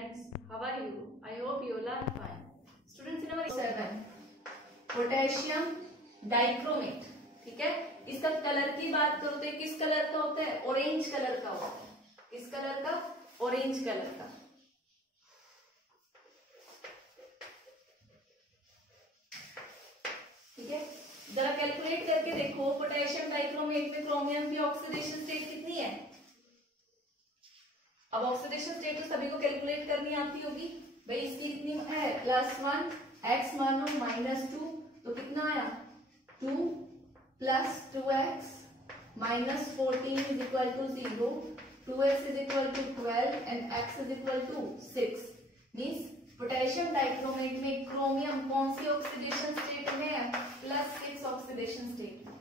students, how are you? I hope you all are fine. Students, in our 7 potassium dichromate, ठीक है। इसका colour की बात करो तो किस कलर का होता है? ऑरेंज कलर का होता है। किस कलर का? ऑरेंज कलर का। ठीक है, जरा कैलकुलेट करके देखो पोटेशियम डाइक्रोमेट में क्रोमियम की ऑक्सीडेशन स्टेट कितनी है। अब ऑक्सीडेशन स्टेट तो सभी को कैलकुलेट करनी आती होगी भाई। इसकी कितनी है? +1 x मानो -2, तो कितना आया? 2 + 2x - 14 = 0, 2x = 12 and x = 6। Means potassium dichromate में क्रोमियम कौन सी ऑक्सीडेशन स्टेट में है? +6 ऑक्सीडेशन स्टेट में।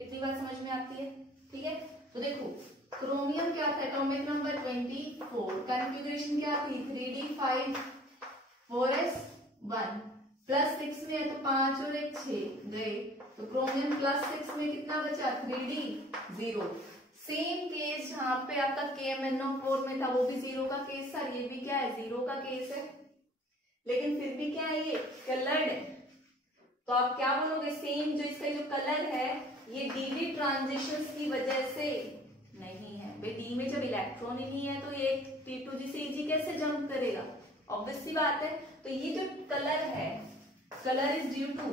इतनी बात समझ में आती है? ठीक है, तो देखो क्रोमियम क्या था? एटॉमिक नंबर 24, कॉन्फ़िगरेशन क्या थी? 3d5 4s 1, +6 में है तो 5 और 1 6 गए, तो क्रोमियम +6 में कितना बचा? 3d 0। सेम केस जहां पे आपका KMnO4 में था वो भी 0 का केस था, ये भी क्या है? 0 का केस है। लेकिन फिर भी क्या है? ये कलर्ड है, तो आप क्या बोलोगे? सेम जो इसका जो कलर है ये डी ट्रांजिशंस की वजह से नहीं है भाई। डी में जब इलेक्ट्रॉन ही नहीं है तो ये P2G से Eg कैसे जंप करेगा? ऑब्वियस सी बात है। तो ये जो कलर है, colour is due to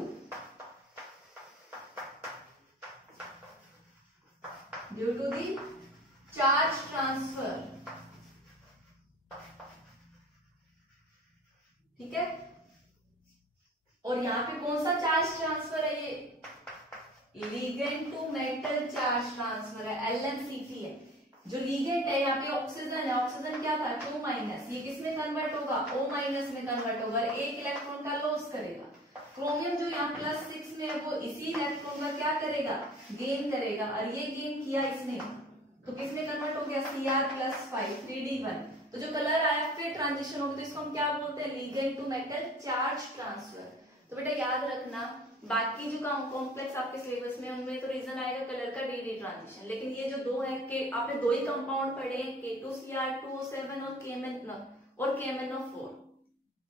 the charge transfer. ठीक है, और यहां पे कौन सा चार्ज ट्रांसफर है? ये ligand to metal charge transfer है, LNCT है। जो लिगेंड है यहाँ पे ऑक्सीजन है, ऑक्सीजन क्या था? 2-, ये किस में कन्वर्ट होगा? O- में कन्वर्ट होगा, एक इलेक्ट्रॉन का लॉस करेगा। क्रोमियम जो यहाँ +6 में है वो इसी इलेक्ट्रॉन का क्या करेगा? गेन करेगा, और ये गेन किया इसने तो किस में कन्वर्ट हो गया? Cr+5 3d1। तो जो कलर आया फिर ट्रांजिशन होगी, तो इसको हम क्या बोलते हैं? Ligand to metal charge transfer. तो बेटा याद रखना, बाकी जो कॉम्प्लेक्स आपके सिलेबस में उनमें तो रीजन आएगा कलर का डी ट्रांजिशन, लेकिन ये जो दो है कि आपने दो ही कंपाउंड पढ़े हैं, K2Cr2O7 और KMnO4।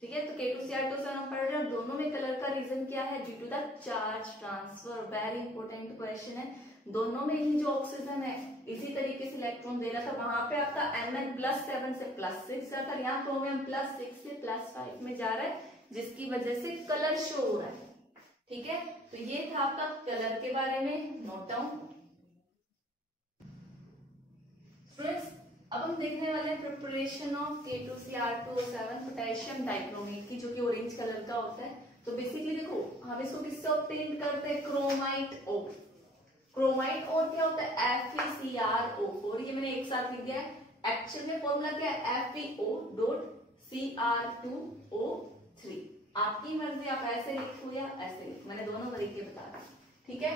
ठीक है, तो K2Cr2O7 हम पढ़ रहे हैं, दोनों में कलर का रीजन क्या है? Due to the charge transfer. Very important question है। दोनों में ही जो ऑक्सीजन है इसी तरीके से इलेक्ट्रॉन दे रहा था, वहां पे आपका Mn +7 से +6 जा रहा था, यहाँ क्रोमियम +6 से +5 में जा रहा है, जिसकी वजह से कलर शो हो रहा है। ठीक है, तो ये था आपका कलर के बारे में। Note down students. अब हम देखने वाले हैं preparation of K2Cr2O7 potassium dichromate की, जो कि ऑरेंज कलर का होता है। तो बेसिकली देखो हम इसको किससे ऑब्टेन करते हैं? क्रोमाइट ओ। क्रोमाइट और क्या होता है? FeCrO4। ये मैंने एक साथ लिख दिया है। एक्चुअल में फॉर्मूला क्या है? FeO.Cr2O3। आपकी मर्जी, आप ऐसे लिखो या ऐसे लिखो, मैंने दोनों तरीके बता दिए। ठीक है,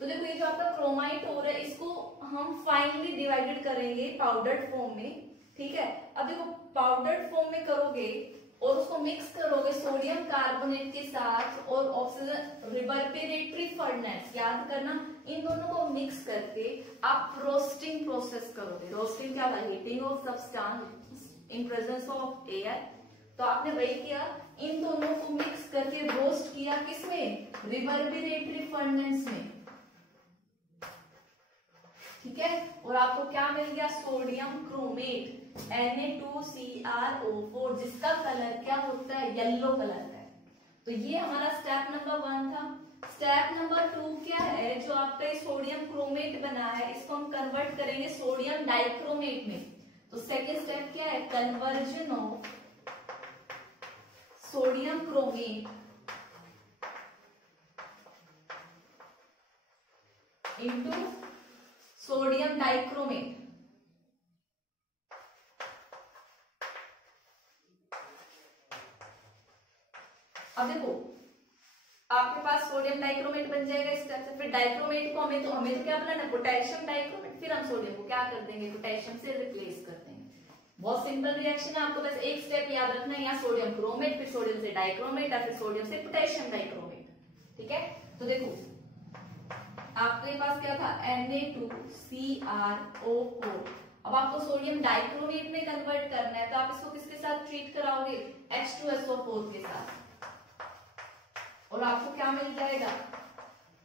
तो देखो ये जो आपका क्रोमाइट हो रहा है इसको हम फाइनली डिवाइडेड करेंगे पाउडर्ड फॉर्म में। ठीक है, अब देखो पाउडर्ड फॉर्म में करोगे और उसको मिक्स करोगे सोडियम कार्बोनेट के साथ और ऑक्सीजन रिवर्बरेटरी फर्नेस, याद करना, इन दोनों को मिक्स करके आप रोस्टिंग प्रोसेस करोगे। रोस्टिंग क्या है? Heating of substance in presence of air. तो आपने वही किया, इन दोनों को मिक्स करके रोस्ट किया, किसमें? रिवर्बरेटरी फर्नेस में। ठीक है, और आपको क्या मिल गया? सोडियम क्रोमेट Na2CrO4, जिसका कलर क्या होता है? येलो कलर का है। तो ये हमारा स्टेप नंबर 1 था। स्टेप नंबर 2 क्या है? जो आपका सोडियम क्रोमेट बना है इसको हम कन्वर्ट करेंगे सोडियम डाइक्रोमेट में। तो सेकेंड स्टेप क्या है? Conversion of sodium chromate into sodium dichromate. अब देखो आपके पास सोडियम डाइक्रोमेट बन जाएगा इस स्टेप से। फिर डाइक्रोमेट को हमें तो क्या बनाना है? Potassium dichromate. फिर हम सोडियम को क्या कर देंगे? पोटेशियम से रिप्लेस कर देंगे। बहुत सिंपल रिएक्शन है, आपको बस एक स्टेप याद रखना है, यहाँ सोडियम क्रोमेट, फिर सोडियम से डाइक्रोमेट, और फिर सोडियम से पोटेशियम डाइक्रोमेट। ठीक है, तो देखो आपके पास क्या था? Na2CrO4 अब आपको सोडियम डाइक्रोमेट में कन्वर्ट करना है, तो आप इसको किसके साथ ट्रीट कराओगे? H2SO4 के साथ, और आपको क्या मिल जाएगा?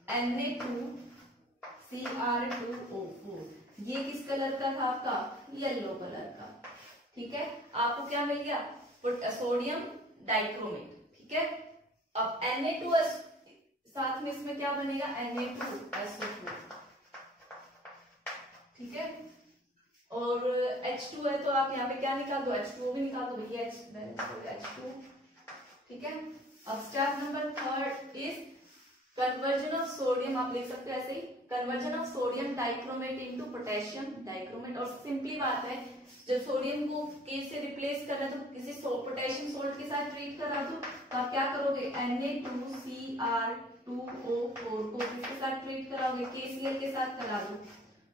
Na2Cr2O4। ये किस कलर का था आपका? येलो कलर का। ठीक है, आपको क्या मिल गया? Sodium dichromate. ठीक है, अब Na2S साथ में इसमें क्या बनेगा? Na2SO4। ठीक है, और H2 है तो आप यहाँ पे क्या निकाल दो? H2O भी निकाल दो भैया, H2। ठीक है, अब step number 3 is conversion of sodium. आप लिख सकते हो ऐसे ही, conversion of sodium dichromate into potassium dichromate. और सिंपली बात है, जब सोडियम को K से रिप्लेस करना है तो किसी पोटेशियम सोल्ट के साथ ट्रीट करा दो, तो आप क्या करोगे? Na2Cr2O4 को किसके साथ ट्रीट कराओगे? KCl के साथ करा दो,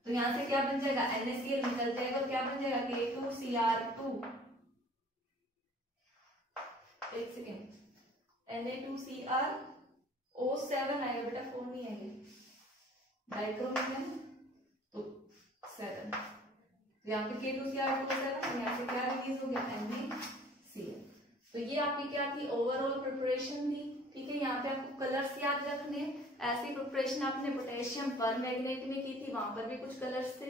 तो यहां से क्या बन जाएगा? NaCl निकल जाएगा, और क्या बन जाएगा? K2Cr2। एक सेकेंड, Na2Cr O7 आएगा बेटा, 4 नहीं आएंगे, डाइक्रोमेट है तो 7। यहाँ पे K2Cr2O7, यहाँ से क्या रिलीज हो गया? NaCl। तो ये आपकी क्या थी? ओवरऑल प्रिपरेशन थी। ठीक है, यहाँ पे आपको कलर्स याद रखने। ऐसी प्रिपरेशन आपने पोटेशियम पर मैग्नेट में की थी, वहां पर भी कुछ कलर्स थे।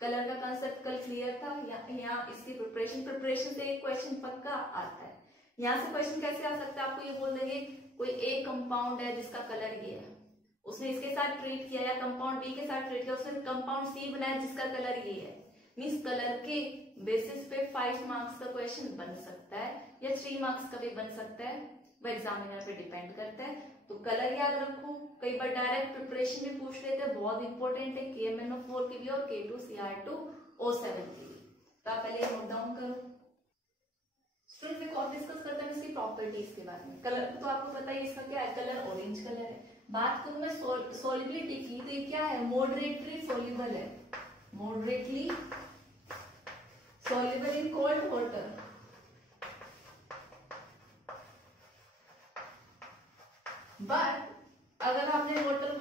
कलर का कंसेप्ट कल क्लियर था। यहाँ इसकी प्रिपरेशन से एक क्वेश्चन पक्का आता है। यहाँ से क्वेश्चन कैसे आ सकता है? आपको ये बोल देंगे कोई एक कंपाउंड है जिसका कलर ये है, उसने इसके साथ ट्रीट किया, या कंपाउंड बी के साथ ट्रीट किया, उसने कंपाउंड सी बनाया जिसका कलर ये है। मीन्स कलर के बेसिस पे 5 मार्क्स का क्वेश्चन बन सकता है, या 3 मार्क्स का भी बन सकता है, वो एग्जामिनर पे डिपेंड करता है। तो कलर याद रखो। कई बार डायरेक्ट प्रिपरेशन में पूछ लेते हैं, बहुत इंपॉर्टेंट है KMnO4 की भी और K2Cr2O7 की भी। तो आप पहले नोट डाउन करो। स्टूडेंट्स एक और डिस्कस करते हैं इसकी प्रॉपर्टीज के बारे में। कलर तो आपको पता है इसका क्या है? कलर ऑरेंज कलर है। बात करूं मैं सोलिबिलिटी की, तो ये क्या है? मॉडरेटली सोल्यूबल है, moderately soluble in cold water. But अगर आपने वाटर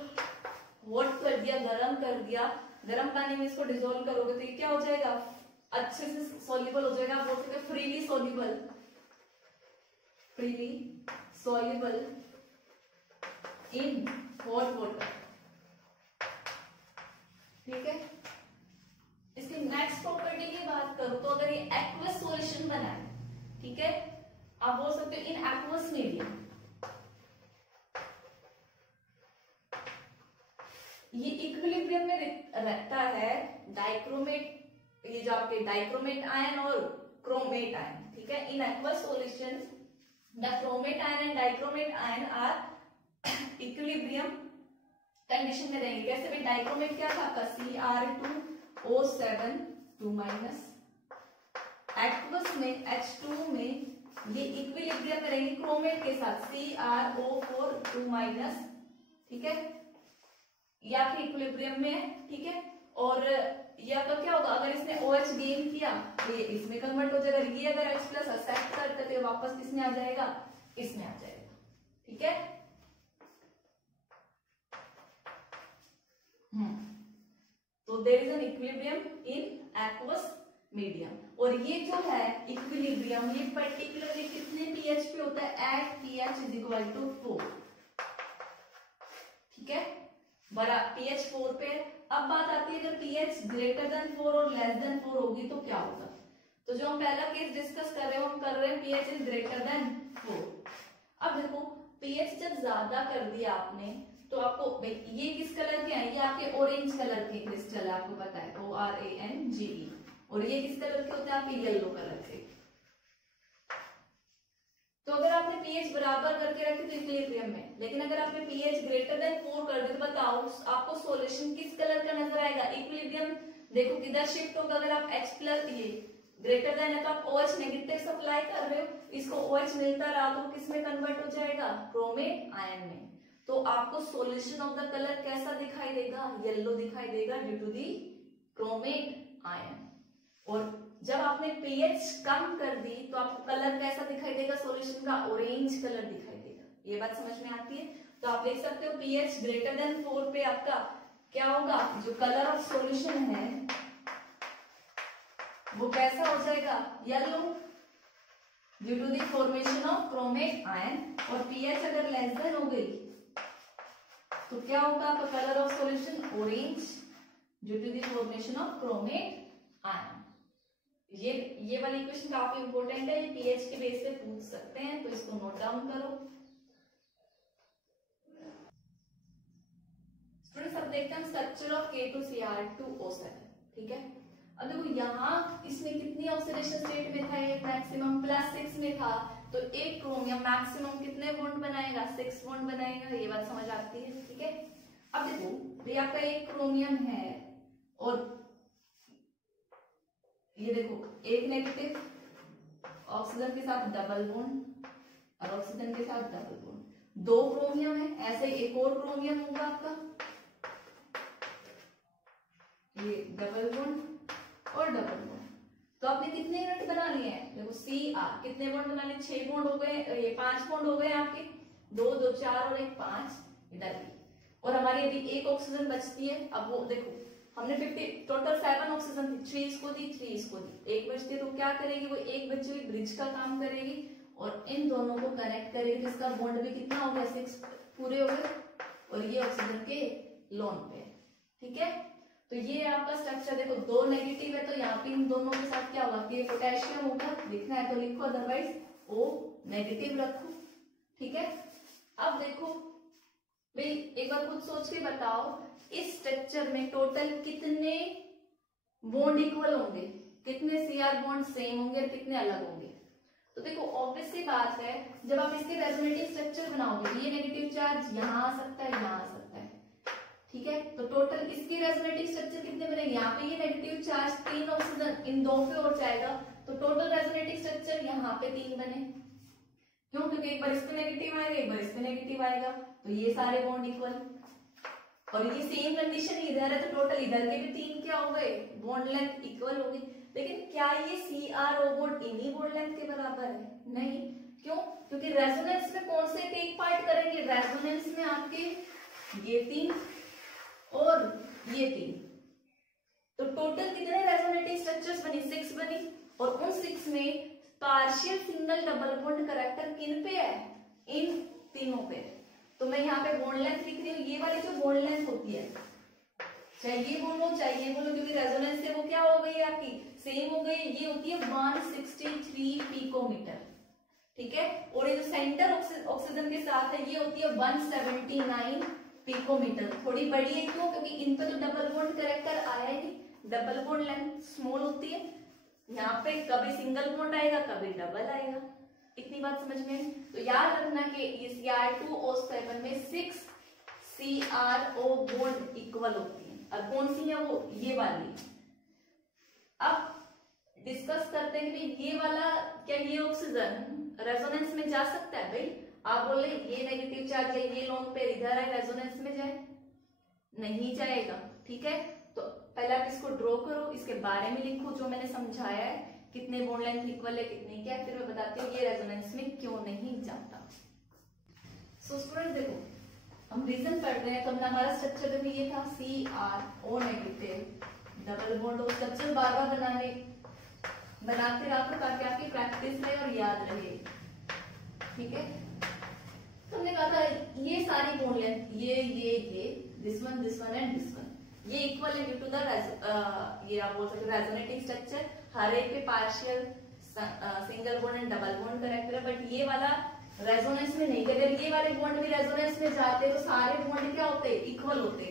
वॉट कर दिया, गर्म कर दिया, गर्म पानी में इसको डिजोल्व करोगे तो ये क्या हो जाएगा? अच्छे से सॉल्युबल हो जाएगा। आप बोल सकते हैं freely soluble in hot water. ठीक है, इसकी नेक्स्ट प्रॉपर्टी की बात करूं तो अगर ये एक्वस सॉल्यूशन बना है, ठीक है, आप बोल सकते हो इन एक्वस मीडियम, ये इक्विलिब्रियम में रहता है डाइक्रोमेट, ये जो आपके डाइक्रोमेट आयन और क्रोमेट आयन। ठीक है, in aqueous solution the chromate ion and dichromate ion are equilibrium condition में रहेंगे। कैसे भाई? डाइक्रोमेट क्या था आपका? Cr2O7 2-, एक्वस में H2 में ये इक्विलिब्रियम में रहेंगे क्रोमेट के साथ CrO4 2-। ठीक है, या फिर इक्विलिब्रियम में है। ठीक है, और या तो क्या होगा? अगर इसने OH गेन किया तो ये इसमें कन्वर्ट हो जाएगा। ये अगर H+ एक्सेप्ट करते तो वापस किसमें आ जाएगा? इसमें आ जाएगा। ठीक है, तो there is an equilibrium in aqueous medium. और ये जो है इक्विलिब्रियम, ये पर्टिकुलरली कितने pH पे होता है? At pH = 4। ठीक है, बड़ा pH 4 पे। अब बात आती है अगर pH > 4 और <4 होगी तो क्या होगा? तो जो हम पहला केस डिस्कस कर रहे हो, हम कर रहे हैं pH is <4। अब देखो pH जब ज्यादा कर दिया आपने तो आपको ये किस कलर के हैं? ये आपके ऑरेंज कलर के क्रिस्टल है, आपको पता है ORANGE। और ये किस कलर के होते हैं? आपके येलो कलर के। तो अगर आपने pH बराबर करके रखे तो इक्विलिब्रियम में, लेकिन अगर आपने pH > 4 कर दे तो बताओ आपको सॉल्यूशन किस कलर का नजर आएगा? इक्विलिब्रियम देखो किधर शिफ्ट होगा। अगर आप H+ ये ग्रेटर देन है तो आप OH नेगेटिव सप्लाई कर रहे हो, इसको OH मिलता रहा तो किस में कन्वर्ट हो जाएगा? क्रोमेट आयन में। तो आपको सॉल्यूशन ऑफ द कलर कैसा दिखाई देगा? येलो दिखाई देगा due to the chromate ion. और जब आपने pH कम कर दी तो आपको कलर कैसा दिखाई देगा? सॉल्यूशन का ऑरेंज कलर दिखाई देगा। ये बात समझ में आती है? तो आप देख सकते हो pH > 4 पे आपका क्या होगा? जो कलर ऑफ सॉल्यूशन है वो कैसा हो जाएगा, yellow, due to the formation of chromate ion. और पीएच अगर लेस देन हो गई तो क्या होगा आपका colour of solution, orange, due to the formation of chromate ion. ये वाली इक्वेशन काफी इंपॉर्टेंट है, ये पीएच के बेस पे पूछ सकते हैं, तो इसको नोट डाउन करो। स्टूडेंट्स अब देखते हैं स्ट्रक्चर ऑफ K2Cr2O7, ठीक है। अब देखो यहाँ इसमें कितनी ऑक्सीडेशन स्टेट में था, ये मैक्सिमम +6 में था, तो एक क्रोमियम मैक्सिमम कितने बॉन्ड बनाएगा, 6 बॉन्ड बनाएगा, ये बात समझ आती है, ठीक है। अब देखो भाई आपका एक क्रोमियम है और ये देखो एक नेगेटिव ऑक्सीजन के साथ डबल बॉन्ड और ऑक्सीजन के साथ डबल बॉन्ड, 2 क्रोमियम है, ऐसे एक और क्रोमियम होगा आपका, ये डबल बॉन्ड और डबल बॉन्ड। तो आपने कितने यूनिट बना लिए हैं, देखो Cr कितने बॉन्ड बना लिए, 6 बॉन्ड हो गए, ये 5 बॉन्ड हो गए आपके, 2 2 4 और 1 5 इधर भी। और हमारी अभी एक ऑक्सीजन बचती है, अब वो देखो हमने 50 टोटल 7 ऑक्सीजन थी, 3 इसको दी 3 इसको दी, एक बचती है, तो क्या करेगी वो एक बची हुई ब्रिज का काम करेगी और इन दोनों को कनेक्ट करेगी, जिसका बॉन्ड भी कितना हो गया, 6 पूरे हो गए, और ये ऑक्सीजन के लोन पे, ठीक है। तो ये आपका स्ट्रक्चर देखो, 2 नेगेटिव है तो यहाँ पे इन दोनों के साथ क्या होगा कि पोटेशियम होगा, लिखना है तो लिखो, अदरवाइज O नेगेटिव रखो, ठीक है। अब देखो भाई एक बार खुद सोच के बताओ, इस स्ट्रक्चर में टोटल कितने बॉन्ड इक्वल होंगे, कितने Cr बॉन्ड सेम होंगे और कितने अलग होंगे। तो देखो ऑब्वियस सी बात है, जब आप इसके रेजोनेटिव स्ट्रक्चर बनाओगे, ये नेगेटिव चार्ज यहाँ आ सकता है, यहाँ आ सकता है, ठीक है। तो टोटल इसके रेजोनेटिव स्ट्रक्चर कितने बनेंगे, यहाँ पे ये नेगेटिव चार्ज 3 ऑक्सीजन इन 2 पे और जाएगा, तो टोटल रेजोनेटिव स्ट्रक्चर यहाँ पे 3 बने, क्यों, क्योंकि एक बार इस पे नेगेटिव आएगा, एक बार इस पे नेगेटिव आएगा, तो ये सारे बॉन्ड इक्वल। और ये सेम कंडीशन इधर है, तो टोटल इधर के भी 3 क्या हो गए, बॉन्ड लेंथ इक्वल हो गई। लेकिन क्या ये CrO बॉन्ड इन्हीं बॉन्ड लेंथ के बराबर है, नहीं, क्यों, क्योंकि रेजोनेंस में कौन से टेक पार्ट करेंगे, रेजोनेंस में आपके ये 3 और ये 3, तो टोटल कितने रेजोनेटिव स्ट्रक्चर्स बनी, 6 बनी, और उन 6 में partial single double bond character किन पे है, इन तीनों पे। तो मैं यहाँ पे बॉन्ड लेंथ लिख रही हूँ, ये वाली जो बॉन्ड लेंथ होती है, चाहे ये बोलो चाहे ये बोलो, क्योंकि रेजोनेंस से वो क्या हो गई आपकी, सेम हो गई, ये होती है 163 पिकोमीटर, ठीक है। और ये जो सेंटर ऑक्सीजन के साथ है, ये होती है 179 पिकोमीटर, थोड़ी बड़ी है, क्यों, क्योंकि इन पे तो डबल बॉन्ड कैरेक्टर आया ही नहीं, डबल बॉन्ड लेंथ स्मॉल होती है, यहाँ पे कभी सिंगल बॉन्ड आएगा कभी डबल आएगा, इतनी बात समझ में। तो याद रखना कि इस Cr2O7 में 6 CrO बॉन्ड इक्वल होती है, और कौन सी है वो, ये वाली। अब डिस्कस करते हैं कि ये वाला, क्या ये ऑक्सीजन रेजोनेंस में जा सकता है, भाई आप बोले ये नेगेटिव चार्ज है, ये लोन पेयर इधर है, रेजोनेंस में जाए, नहीं जाएगा, ठीक है। तो पहले आप इसको ड्रॉ करो, इसके बारे में लिखो जो मैंने समझाया है, कितने बॉन्ड लेंथ इक्वल है कितने क्या, फिर मैं बताती हूँ ये रेजोनेंस में क्यों नहीं जाता। सो स्टूडेंट देखो हम रीजन पढ़ रहे हैं, तो हमने हमारा स्ट्रक्चर में ये था CrO नेगेटिव डबल बॉन्ड, और स्ट्रक्चर बार बार बनाते रहो ताकि आपकी प्रैक्टिस रहे और याद रहे, ठीक है। तो हमने कहा था ये सारी बॉन्ड लेंथ, ये this one and this one, ये इक्वल है ड्यू टू द ये आप बोल सकते रेजोनेटिव स्ट्रक्चर, हर एक पे partial single bond and double bond character है, बट ये वाला रेजोनेंस में नहीं, अगर ये वाले बॉन्ड भी रेजोनेंस में जाते तो सारे बॉन्ड क्या होते, इक्वल होते,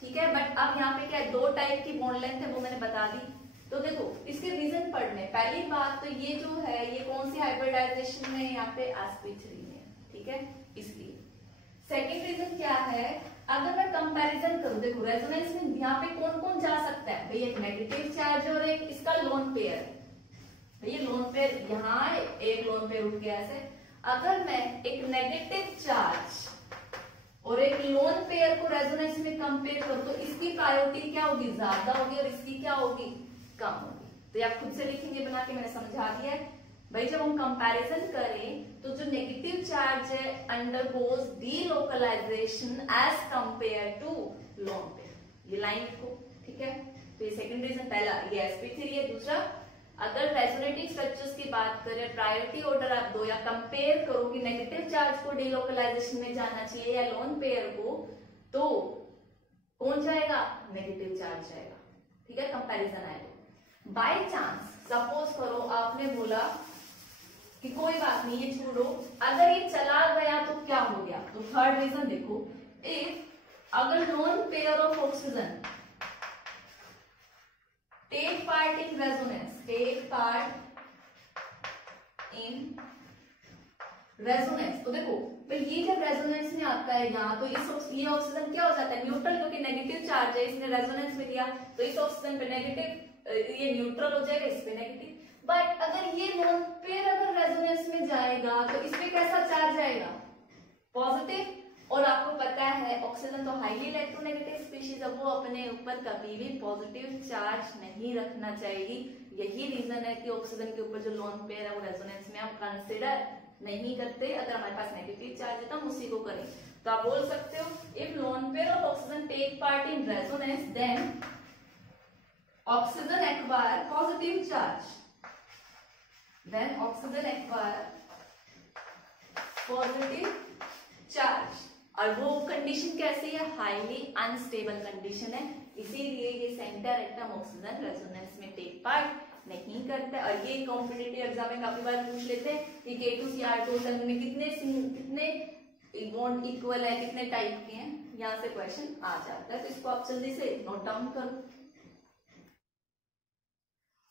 ठीक है। बट अब यहाँ पे क्या है, 2 टाइप की बॉन्ड लेंथ है, वो मैंने बता दी। तो देखो इसके रीजन पढ़ने, पहली बात तो ये जो है ये कौन सी हाइब्रिडाइजेशन में, यहाँ पे sp3 में, ठीक है, इसलिए। सेकेंड रीजन क्या है, अगर मैं कंपैरिजन करूं, देखो रेजोनेंस में यहाँ पे कौन कौन जा सकता है, भाई एक नेगेटिव चार्ज और एक इसका लोन पेयर, भाई लोन पेयर यहाँ एक लोन पेयर उठ गया ऐसे। अगर मैं एक नेगेटिव चार्ज और एक लोन पेयर को रेजोनेंस में कंपेयर करूं, तो इसकी प्रायोरिटी क्या होगी, ज्यादा होगी, और इसकी क्या होगी, कम होगी। तो आप खुद से लिखेंगे बना के, मैंने समझा दिया है भाई। जब हम कंपैरिजन करें तो जो नेगेटिव चार्ज है undergoes delocalisation as compare to lone pair, ये लाइन लिखो, ठीक है। तो ये सेकंड रीजन, पहला ये sp3 है, दूसरा अगर रेजोनेटिंग स्ट्रक्चर्स की बात करें, प्रायोरिटी ऑर्डर आप दो या कंपेयर करो कि नेगेटिव चार्ज को डीलोकलाइजेशन में जाना चाहिए या लोन पेयर को, तो कौन जाएगा? नेगेटिव चार्ज जाएगा। ठीक है, कंपैरिजन आएगा। बाय चांस सपोज करो आपने बोला कि कोई बात नहीं, ये छोड़ो, अगर ये चला गया तो क्या हो गया? तो थर्ड रीजन देखो, इफ अगर lone pair of oxygen take part in resonance, take part in resonance, तो देखो भाई ये जब रेजोनेंस में आता है यहाँ, तो इस ये ऑक्सीजन क्या हो जाता है? न्यूट्रल, क्योंकि नेगेटिव चार्ज है, इसने रेजोनेंस में लिया तो इस ऑक्सीजन पे नेगेटिव, ये न्यूट्रल हो जाएगा, इस पे नेगेटिव। बट अगर ये लोन पेयर अगर रेजोनेंस में जाएगा तो इसमें कैसा चार्ज आएगा? पॉजिटिव। और आपको पता है ऑक्सीजन तो हाईली इलेक्ट्रोनेगेटिव स्पीशीज है, वो अपने ऊपर कभी भी पॉजिटिव चार्ज नहीं रखना चाहिए। यही रीजन है कि ऑक्सीजन के ऊपर जो लोन पेयर है वो रेजोनेंस में हम कंसिडर नहीं करते। अगर हमारे पास नेगेटिव चार्ज है तो हम उसी को करें। तो आप बोल सकते हो if lone pair of oxygen take part in resonance then oxygen acquire positive charge, then oxygen acquire positive charge। और वो कंडीशन कैसी है? हाईली अनस्टेबल कंडीशन है, इसीलिए ये सेंटर एटम ऑक्सीजन रेजोनेंस में टेक पार्ट नहीं करता। और ये कॉम्पिटिटिव एग्जाम में काफी बार पूछ लेते हैं कि K2Cr2 में कितने बॉन्ड इक्वल है, कितने टाइप के हैं, यहाँ से क्वेश्चन आ जाता है। तो इसको आप जल्दी से नोट डाउन करो।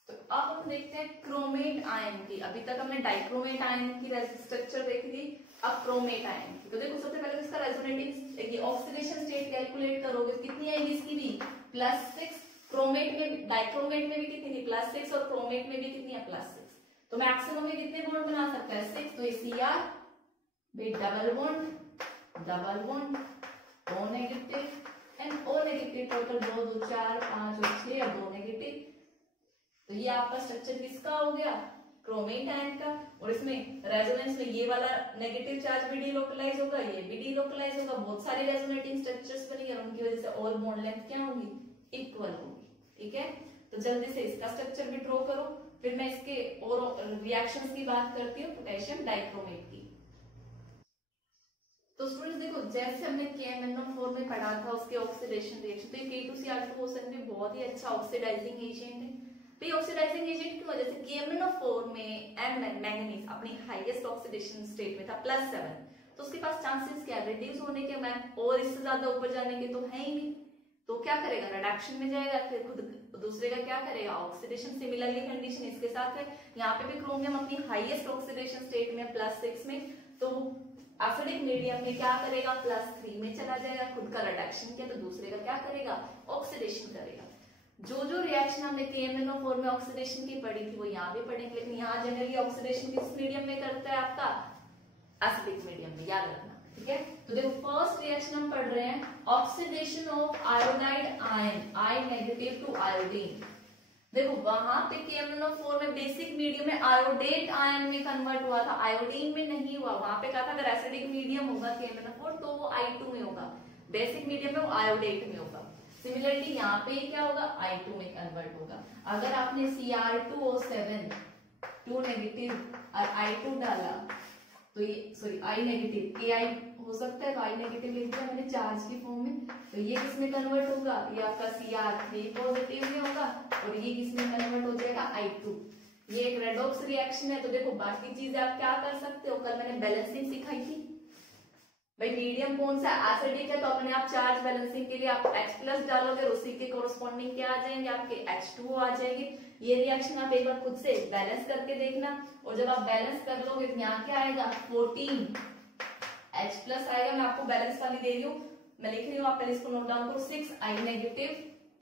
तो अब हम देखते हैं क्रोमेट आयन की। अभी तक हमने डाइक्रोमेट आयन की स्ट्रक्चर देखी थी, अब क्रोमेट आयन की। तो देखो सबसे पहले इसका रेजोनेटिंग ऑक्सीडेशन स्टेट कैलकुलेट करोगे, कितनी आएगी इसकी भी? +6। क्रोमेट में, डाइक्रोमेट में भी कितनी थी? +6, और क्रोमेट में भी कितनी है? +6। तो मैक्सिमम में कितने बॉन्ड बना सकता है? 6। तो ये Cr with double bond O negative and O negative, total 2 2 4 5 और 6 और 2 नेगेटिव। तो ये आपका स्ट्रक्चर किसका हो गया? क्रोमेट आयन का। और इसमें रेजोनेंस में ये वाला नेगेटिव चार्ज भी डीलोकलाइज होगा, ये भी डीलोकलाइज होगा। बहुत सारे रेजोनेटिंग स्ट्रक्चर्स बनेंगे और उनकी वजह से और बॉन्ड लेंथ क्या होगी? इक्वल होगी। ठीक है, तो जल्दी से इसका स्ट्रक्चर भी ड्रॉ करो, फिर मैं इसके और रिएक्शंस की बात करती हूँ पोटेशियम डाइक्रोमेट की। तो स्टूडेंट्स देखो, जैसे हमने KMnO4 में पढ़ा था उसके ऑक्सीडेशन रिएक्शन, तो ये K2Cr2 में बहुत ही अच्छा ऑक्सीडाइजिंग एजेंट है। ऑक्सीडाइजिंग एजेंट की वजह से KMnO4 में Mn मैंगनीज अपनी हाईएस्ट ऑक्सीडेशन स्टेट में था +7, तो उसके पास चांसेस क्या? रिड्यूस होने के, मैम, और इससे ज्यादा ऊपर जाने के तो है ही नहीं। तो क्या करेगा? रिडक्शन में जाएगा, फिर खुद दूसरे का क्या करेगा? ऑक्सीडेशन। सिमिलरली कंडीशन इसके साथ है, यहाँ पे भी क्रोमियम अपनी हाईएस्ट ऑक्सीडेशन स्टेट में +6 में, तो एसिडिक मीडियम में क्या करेगा? +3 में चला जाएगा। खुद का रिडक्शन किया तो दूसरे का क्या करेगा? ऑक्सीडेशन करेगा। जो रिएक्शन हमने KMnO4 में ऑक्सीडेशन की पढ़ी थी वो यहाँ भी पढ़ेंगे, लेकिन यहाँ जनरली ऑक्सीडेशन किस मीडियम में करता है? आपका एसिडिक मीडियम में, याद रखना। ठीक है, तो देखो फर्स्ट रिएक्शन हम पढ़ रहे हैं, oxidation of iodide ion, I negative to iodine. देखो वहां पे KMnO4 में बेसिक मीडियम में आयोडेट आयन में कन्वर्ट हुआ था, आयोडीन में नहीं हुआ। वहां पे कहा था अगर एसिडिक मीडियम होगा KMnO4 तो वो I2 में होगा, बेसिक मीडियम में वो आयोडेट में होगा। सिमिलरली यहाँ पे क्या होगा? I2 में कन्वर्ट होगा। अगर आपने Cr2O7 2 नेगेटिव और I2 डाला तो ये सॉरी I नेगेटिव, Ki हो सकता है तो I नेगेटिव लिख दिया मैंने चार्ज की फॉर्म में, तो ये किसमें कन्वर्ट होगा? ये आपका Cr3 पॉजिटिव में होगा और ये किसमें कन्वर्ट हो जाएगा? I2। ये एक रेडॉक्स रिएक्शन है। तो देखो बाकी चीजें आप क्या कर सकते हो, कल मैंने बैलेंसिंग सिखाई थी भाई, मीडियम कौन सा एसिडिक है तो अपने आप चार्ज बैलेंसिंग के लिए आप H+ डालोगे और उसी के कोरस्पॉन्डिंग क्या आ जाएंगे? आपके H2O आ जाएंगे। ये रिएक्शन आप एक बार खुद से बैलेंस करके देखना, और जब आप बैलेंस कर लोगे तो यहाँ क्या आएगा? 14 H+ आएगा। मैं आपको बैलेंस वाली दे रही हूँ, मैं लिख रही हूँ, आप पहले इसको नोट डाउन करो। 6 I नेगेटिव,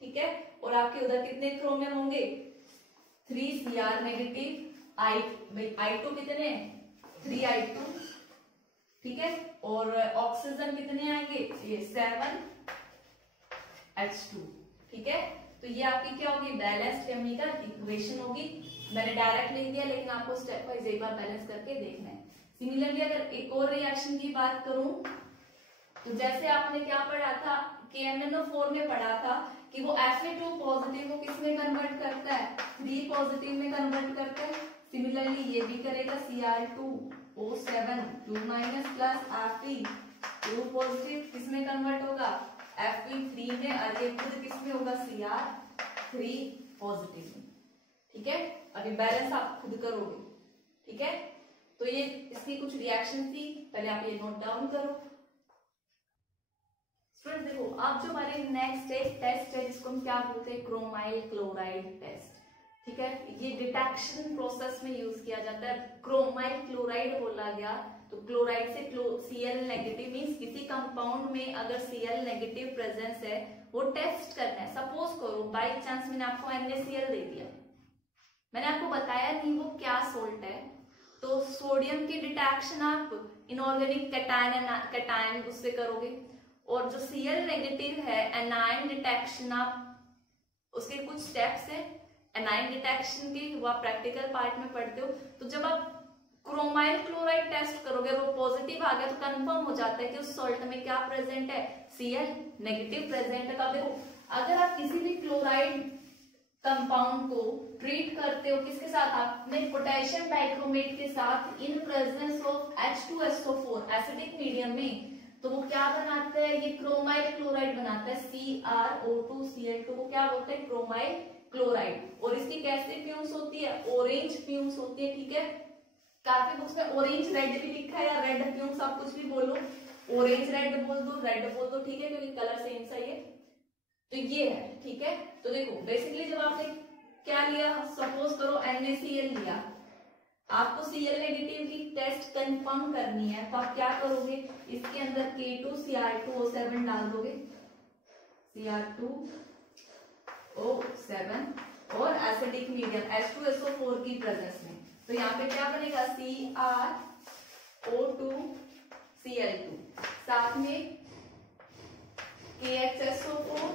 ठीक है, और आपके उधर कितने क्रोमियम होंगे? 3 Cr नेगेटिव, I2 कितने? 3 I2, ठीक है, और ऑक्सीजन कितने आएंगे? ये 7 H2, ठीक है। तो ये आपकी क्या होगी? बैलेंस्ड केमिकल इक्वेशन होगी। मैंने डायरेक्ट लिख दिया, लेकिन आपको स्टेप वाइज एक बार बैलेंस करके देखना है। सिमिलरली अगर एक और रिएक्शन की बात करूं तो जैसे आपने क्या पढ़ा था, KMnO4 में पढ़ा था कि वो Fe2 पॉजिटिव को किस में कन्वर्ट करता है, 3 पॉजिटिव में कन्वर्ट करता है। सिमिलरली ये भी करेगा, Cr2O7 2 minus plus Fe2 positive किस में कन्वर्ट होगा, Fe3 में, और ये खुद किस में होगा, Cr3 पॉजिटिव में। ठीक है, अभी बैलेंस आप खुद करोगे। ठीक है, तो ये इसकी कुछ रिएक्शन थी, पहले आप ये नोट डाउन करो। स्टूडेंट देखो, आप जो हमारे नेक्स्ट एक टेस्ट है जिसको हम क्या बोलते हैं, क्रोमाइल क्लोराइड टेस्ट। ठीक है, ये डिटेक्शन प्रोसेस में यूज किया जाता है। क्रोमाइल क्लोराइड बोला गया तो क्लोराइड से Cl नेगेटिव मींस किसी कंपाउंड में अगर Cl नेगेटिव प्रेजेंस है वो टेस्ट करना है। सपोज करो बाय चांस मैंने आपको NaCl दे दिया, मैंने आपको बताया नहीं वो क्या सोल्ट है, तो सोडियम की डिटेक्शन आप इनऑर्गेनिक कैटायन उससे करोगे, और जो Cl नेगेटिव है एनायन डिटेक्शन आप उसके कुछ स्टेप्स हैं एनायन डिटेक्शन के, वो आप प्रैक्टिकल पार्ट में पढ़ते हो। तो जब आप क्रोमाइल क्लोराइड टेस्ट करोगे वो पॉजिटिव आ गया तो कंफर्म हो जाता है कि उस सॉल्ट में क्या प्रेजेंट है, Cl नेगेटिव प्रेजेंट है। तो देखो अगर आप किसी भी क्लोराइड कंपाउंड को ट्रीट करते हो किसके साथ, आपने पोटेशियम डाइक्रोमेट के साथ in presence of H2SO4 acidic medium में, तो वो क्या बनाता है, ये क्रोमाइल क्लोराइड बनाता है। CrO2Cl2 को क्या बोलते हैं, क्रोमाइल क्लोराइड। और इसकी कैसे फ्यूम्स होती है, ऑरेंज फ्यूम्स होती है। ठीक है, काफी बुक्स में ऑरेंज रेड भी लिखा है या रेड फ्यूम्स, आप कुछ भी बोलो, ऑरेंज रेड बोल दो, रेड बोल दो, ठीक है, क्योंकि कलर सेम सा है। तो ये है। ठीक है, तो देखो बेसिकली जब आपने क्या लिया, सपोज करो NaCl लिया, आपको Cl नेगेटिव की टेस्ट कंफर्म करनी है, तो आप क्या करोगे, इसके अंदर K2Cr2O7 डाल दोगे, Cr2O7 और एसिडिक मीडियम H2SO4 की प्रेजेंस में, तो यहाँ पे क्या बनेगा, CrO2Cl2 साथ में KHSO4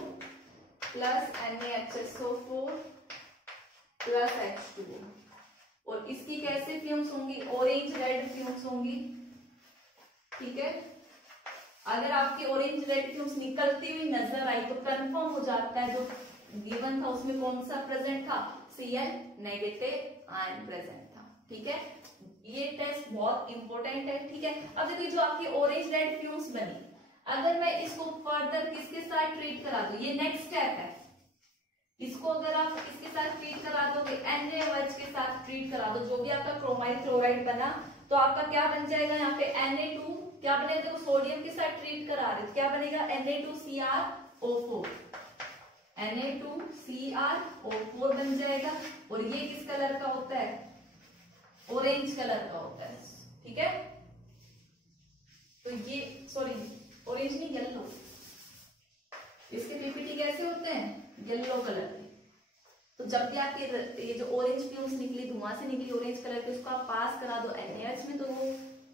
plus NaHSO4 plus H2O, और इसकी कैसे फ्यूम्स होंगी, ऑरेंज रेड फ्यूम्स होंगी। ठीक है, अगर आपकी ऑरेंज रेड फ्यूम्स निकलती हुई नजर आई तो कंफर्म हो जाता है जो गिवन था उसमें कौन सा प्रेजेंट था, Cl नेगेटिव आयन प्रेजेंट था। ठीक है, ये टेस्ट बहुत इंपॉर्टेंट है। ठीक है, अब देखिए जो आपकी ऑरेंज रेड फ्यूम्स बनी, अगर मैं इसको फर्दर किसके साथ ट्रीट करा दूं, ये नेक्स्ट स्टेप है, इसको अगर आप इसके साथ ट्रीट करा दोगे, NaOH के साथ ट्रीट करा दो, जो भी आपका क्रोमाइल क्लोराइड बना, तो आपका क्या बन जाएगा, यहाँ पे Na2 क्या बनेगा, देखो सोडियम के साथ ट्रीट करा रहे क्या बनेगा, Na2CrO4, Na2CrO4 बन जाएगा, और ये किस कलर का होता है, ऑरेंज कलर का होता है। ठीक है, तो ये सॉरी ऑरेंज नहीं येलो, इसके पीपीटी कैसे होते हैं, येलो कलर के। तो जब भी आपके ये जो ऑरेंज फ्यूम्स निकली, धुआं से निकली ऑरेंज कलर की, उसको आप पास करा दो NaOH में, तो वो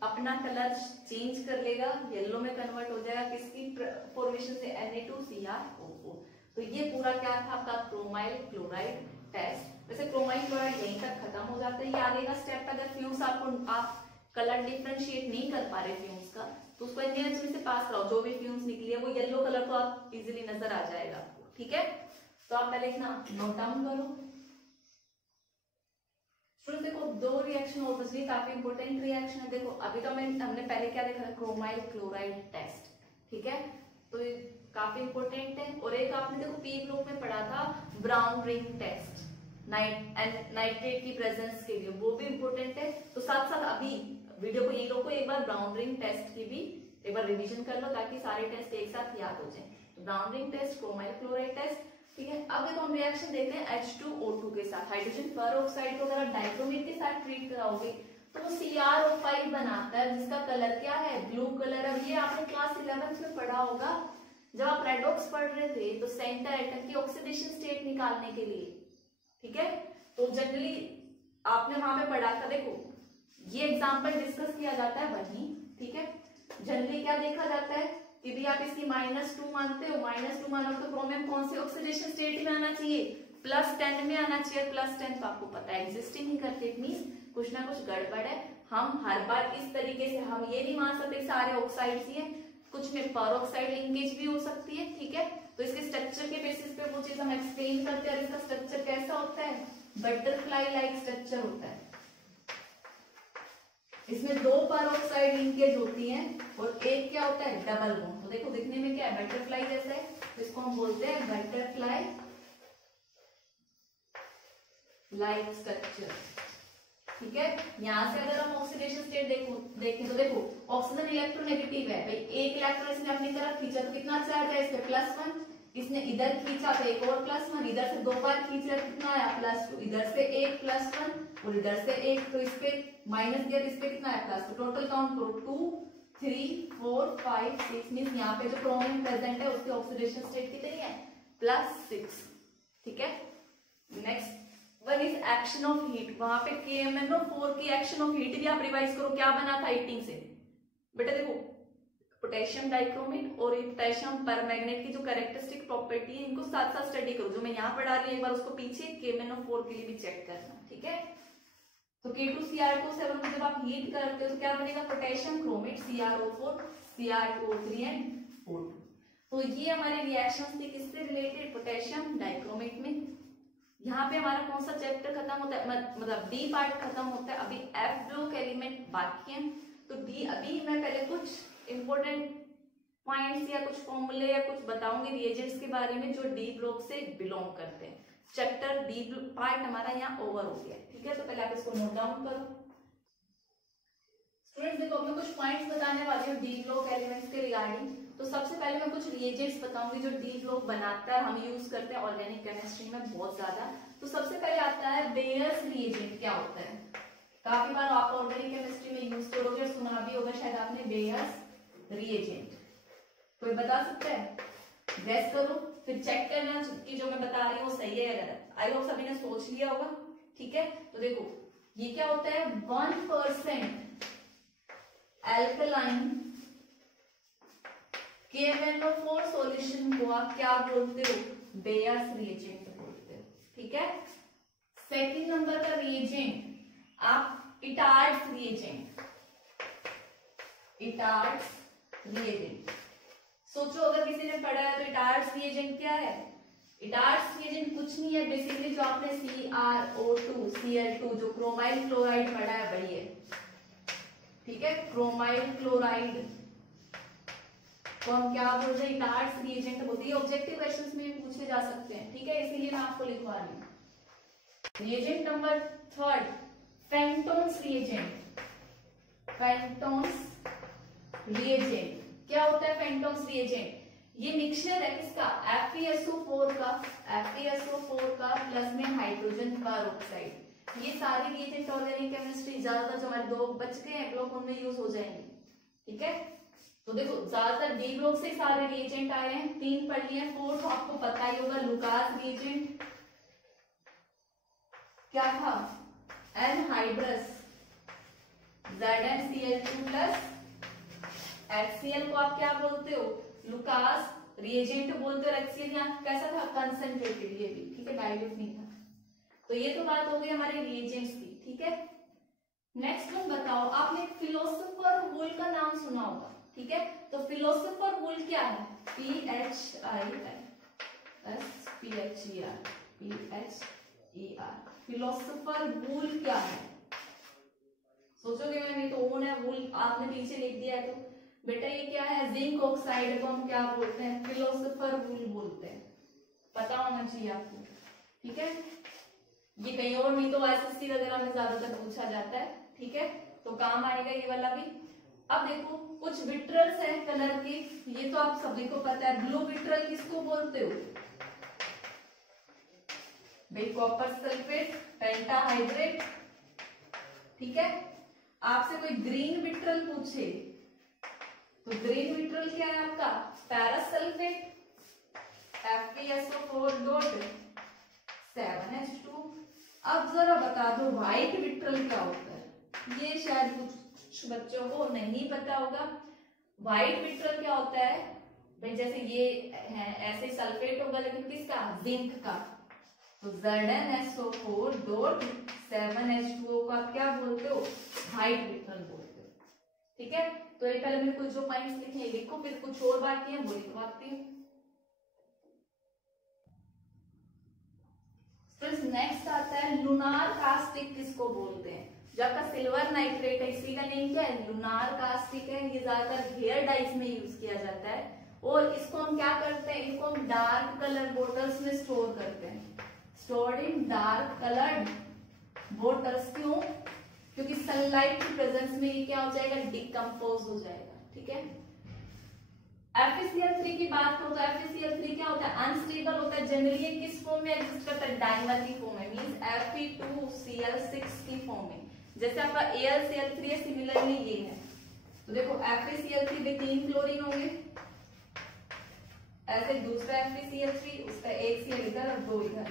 अपना कलर चेंज कर लेगा, येलो में कन्वर्ट हो जाएगा, किसकी फॉर्मेशन से, Na2CrO4। तो ये पूरा क्या था आपका क्रोमाइल क्लोराइड टेस्ट। वैसे क्रोमाइल क्लोराइड यहीं तक खत्म हो जाता है। ये आगे का स्टेप, अगर फ्यूम्स आप कलर डिफरेंशिएट नहीं कर पा रहे फ्यूम्स का, तो उसको NaOH में से पास कराओ, जो भी फ्यूम्स निकली है वो येलो कलर को आप इजीली नजर आ जाएगा आपको। ठीक है, तो आप पहले इतना नोट डाउन करो। स्टूडेंट देखो दो रिएक्शन और बची, काफी इंपॉर्टेंट रिएक्शन है। देखो अभी तो हमने पहले क्या देखा, क्रोमाइल क्लोराइड टेस्ट। ठीक है, तो ये काफी इंपॉर्टेंट है। और एक आपने देखो पी ग्रुप में पढ़ा था ब्राउन रिंग टेस्ट, नाइट्रेट की प्रेजेंस के लिए, वो भी इंपॉर्टेंट है। तो साथ साथ अभी वीडियो को यही रोको, एक बार ब्राउन रिंग टेस्ट की भी एक बार रिवीजन कर लो ताकि सारे टेस्ट एक साथ याद हो जाए। तो brown ring test, chromyl chloride test. ठीक है, अब देखो हम रिएक्शन देखते हैं H2O2 के साथ। हाइड्रोजन परऑक्साइड को अगर डाइक्रोमेट के साथ ट्रीट कराओगे तो वो CrO5 बनाता है, जिसका कलर क्या है, ब्लू कलर। अब ये आपने क्लास 11th में पढ़ा होगा, जब आप रेडॉक्स पढ़ रहे थे तो सेंटर एटम की ऑक्सीडेशन स्टेट निकालने के लिए। ठीक है, तो जनरली आपने वहां पे पढ़ा था, देखो ये एग्जाम्पल डिस्कस किया जाता है वहीं। ठीक है, जनरली क्या देखा जाता है कि भी आप इसकी -2 मानते हो, -2 मानो तो क्रोमियम कौन सी ऑक्सीडेशन स्टेट में आना चाहिए, +10 में आना चाहिए। +10 तो आपको पता है एग्जिस्ट ही नहीं करते, इट मींस कुछ ना कुछ गड़बड़ है। हम हर बार इस तरीके से हम ये नहीं मान सकते सारे ऑक्साइड्स ही है, कुछ में पेरोक्साइड लिंकेज भी हो सकती है, ठीक है। तो इसके स्ट्रक्चर के बेसिस पे वो चीज हम एक्सप्लेन करते हैं। और इसका स्ट्रक्चर कैसा होता है, बटरफ्लाई लाइक स्ट्रक्चर होता है। इसमें 2 पेरोक्साइड लिंकेज होती हैं और एक क्या होता है, डबल बॉन्ड। तो देखो दिखने में क्या है, बटरफ्लाई जैसा है, तो इसको हम बोलते हैं बटरफ्लाई लाइक स्ट्रक्चर, ठीक है। यहां से अगर हम ऑक्सीडेशन स्टेट देखें तो देखो ऑक्सीजन इलेक्ट्रोनेगेटिव है भाई, एक इलेक्ट्रॉन इसने अपनी तरफ खींचा तो कितना चार्ज है इस पे, +1। इसने इधर खींचा तो एक और +1, इधर से 2 बार खींचा कितना आया, +2। इधर से एक +1 और इधर से एक, तो इस पे माइनस दिया, इस पे कितना है प्लस। तो टोटल काउंट करो 2 3 4 5 6, मींस यहाँ पे जो क्रोमियम प्रेजेंट है उसकी ऑक्सीडेशन स्टेट कितनी है, +6, ठीक है। Next one is action of heat. वहां पे KMnO4 की एक्शन ऑफ हीट भी आप रिवाइज करो, क्या बना था हीटिंग से। बेटा देखो पोटेशियम डाइक्रोमेट और पोटेशियम परमैंगनेट की जो कैरेक्टरिस्टिक प्रॉपर्टी है, इनको साथ साथ स्टडी करो। जो मैं यहाँ पढ़ा रही हूँ एक बार उसको पीछे KMnO4 के लिए भी चेक करना, ठीक है। तो K2Cr2 को जब आप हीट करते हो तो क्या बनेगा, potassium chromate CrO4 Cr2O3 and O2। तो ये हमारे रिएक्शंस थी किससे रिलेटेड, पोटेशियम डाइक्रोमेट में। यहाँ पे हमारा कौन सा चैप्टर खत्म होता है, मतलब डी पार्ट खत्म होता है। अभी F ब्लॉक एलिमेंट बाकी है। तो डी अभी मैं पहले कुछ इंपॉर्टेंट पॉइंट्स या कुछ फॉर्मूले या कुछ बताऊंगी रिएजेंट्स के बारे में जो डी ब्लॉक से बिलोंग करते हैं। चैप्टर डी पार्ट हमारा यहाँ ओवर हो गया, ठीक है। तो पहले आप इसको नोट डाउन करो। स्टूडेंट्स देखो मैं कुछ पॉइंट्स बताने वाली हूँ डी ब्लॉक एलिमेंट्स के रिगार्डिंग। तो सबसे पहले मैं कुछ रिएजेंट्स बताऊंगी जो डी ब्लॉक बनाता है, हम यूज करते हैं ऑर्गेनिक केमिस्ट्री में बहुत ज्यादा। तो सबसे पहले आता है बेयर्स रिएजेंट। क्या होता है, काफी बार आप ऑर्गेनिक केमिस्ट्री में यूज करोगे, सुना भी होगा शायद आपने बेयर्स रिएजेंट। कोई बता सकता है, गैस करो, फिर चेक करना कि जो मैं बता रही हूँ वो सही है या गलत। आई होप सभी ने सोच लिया होगा, ठीक है। तो देखो ये क्या होता है, 1% एल्कलाइन KMnO4 सॉल्यूशन को आप क्या बोलते हो, बेयर्स रिएजेंट बोलते हो, ठीक है। सेकंड नंबर का रिएजेंट आप इटार्ड्स रिएजेंट, इटार्ड्स रिएजेंट। सोचो अगर किसी ने पढ़ा है तो इटार्ड्स रिएजेंट क्या है, इटार्ड्स रिएजेंट कुछ नहीं है बेसिकली जो आपने CrO2 Cl2 जो क्रोमाइल क्लोराइड पढ़ा है वही है, ठीक है। क्रोमाइल क्लोराइड तो हम क्या बोल रहे हैं, इटार्ड्स रिएजेंट बोलते हैं। ऑब्जेक्टिव क्वेश्चंस में भी पूछे जा सकते हैं, ठीक है, इसीलिए मैं आपको लिखवा रही हूँ। Reagent number 3 Fenton's reagent. Fenton's reagent क्या होता है, फेंटोन्स रिएजेंट ये मिक्सचर है किसका, FeSO4 का प्लस में हाइड्रोजन पेरोक्साइड। ये सारे रिएजेंट ऑर्गेनिक केमिस्ट्री ज्यादातर जो हमारे 2 बच गए हैं ब्लॉक उनमें यूज हो जाएंगे, ठीक है। तो देखो ज्यादातर डी ब्लॉक से सारे रिएजेंट आए हैं, 3 पढ़ लिए। 4 आपको पता ही होगा, लुकास रिएजेंट क्या था, एनहाइड्रस ZnCl2 प्लस HCl को आप क्या बोलते हो, लुकास रिएजेंट बोलते हो। HCl यहाँ कैसा था, कंसंट्रेटेड, ये भी ठीक है, डाइल्यूट नहीं था। तो ये तो बात हो गई हमारे रिएजेंट्स की, ठीक है। नेक्स्ट तुम बताओ, आपने फिलोसोफर वूल का नाम सुना होगा, ठीक है। तो फिलोसोफर वूल क्या है, PHILPHER फिलोसोफर वूल क्या है। सोचोगे मैं नहीं तो ओन है, वूल आपने पीछे लिख दिया है। तो बेटा ये क्या है, जिंक ऑक्साइड को हम क्या बोलते हैं, फिलोसोफर वूल बोलते हैं, पता होना चाहिए आपको, ठीक है। ये कहीं और नहीं तो SSC वगैरह में ज्यादातर पूछा जाता है, ठीक है, तो काम आएगा ये वाला भी। अब देखो कुछ विट्रल्स हैं कलर के, ये तो आप सभी को पता है। ब्लू विट्रल किसको बोलते हो भाई, कॉपर सल्फेट पेंटाहाइड्रेट, ठीक है। आपसे कोई ग्रीन विट्रल पूछे तो ग्रीन विट्रल क्या है आपका, पैरासल्फेट FeSO4.7H2। अब जरा बता दो व्हाइट विट्रल क्या होता है, ये शायद कुछ बच्चों को नहीं पता होगा। व्हाइट विट्रल क्या होता है भाई, जैसे ये है ऐसे सल्फेट होगा लेकिन किसका, जिंक का। तो ZnSO4.7H2O को आप क्या बोलते हो, व्हाइट विट्रल बोलते हो, ठीक है, तो ये पहले मैंने कुछ जो पॉइंट्स लिखे हैं लिखो, फिर कुछ और बाकी है वो लिखवाती हूँ। नेक्स्ट आता है लूनार कास्टिक किसको बोलते हैं। जो आपका सिल्वर नाइट्रेट है इसी का नेम क्या है, लूनार कास्टिक है। ये ज्यादातर हेयर डाइज में यूज किया जाता है और इसको हम क्या करते हैं, इसको हम डार्क कलर बोटल्स में स्टोर करते हैं, stored in dark coloured bottles. क्यों, क्योंकि सनलाइट की प्रेजेंस में ये क्या हो जाएगा, डिकम्पोज हो जाएगा। ठीक है, FeCl3 की बात करो तो FeCl3 क्या होता है, अनस्टेबल होता है। जनरली किस फॉर्म में एग्जिस्ट करता है, डाइमर की फॉर्म में, मींस Fe2Cl6 की फॉर्म में। जैसे आपका AlCl3 है, सिमिलरली ये है। तो देखो FeCl3 में 3 क्लोरीन होंगे, ऐसे दूसरा FeCl3, उसका एक Cl इधर और 2 इधर।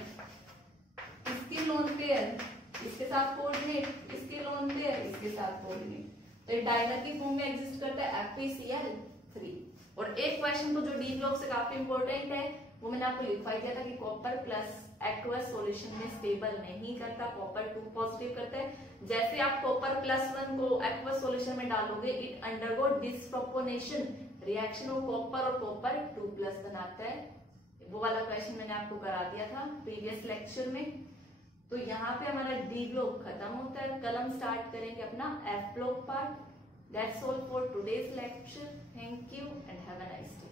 इसकी लोन पेयर इसके साथ कोऑर्डिनेट, इसके लोन पेयर इसके साथ कोऑर्डिनेट। तो ये डाइमर की फॉर्म में एग्जिस्ट करता है FeCl3। और एक क्वेश्चन को जो डी ब्लॉक से काफी इंपॉर्टेंट है वो मैंने आपको लिखवाई दिया था कि कॉपर प्लस एक्वस सॉल्यूशन में स्टेबल नहीं करता, कॉपर 2 पॉजिटिव करता है। जैसे आप कॉपर +1 को एक्वस सॉल्यूशन में डालोगे, इट अंडरगो डिसप्रोपोर्शनेशन रिएक्शन, वो कॉपर और कॉपर 2+ बनाता है। वो वाला क्वेश्चन मैंने आपको करा दिया था प्रीवियस लेक्चर में। तो यहाँ पे हमारा डी ब्लॉक खत्म होता है, कल हम स्टार्ट करेंगे अपना F block part. That's all for today's lecture. Thank you and have a nice day.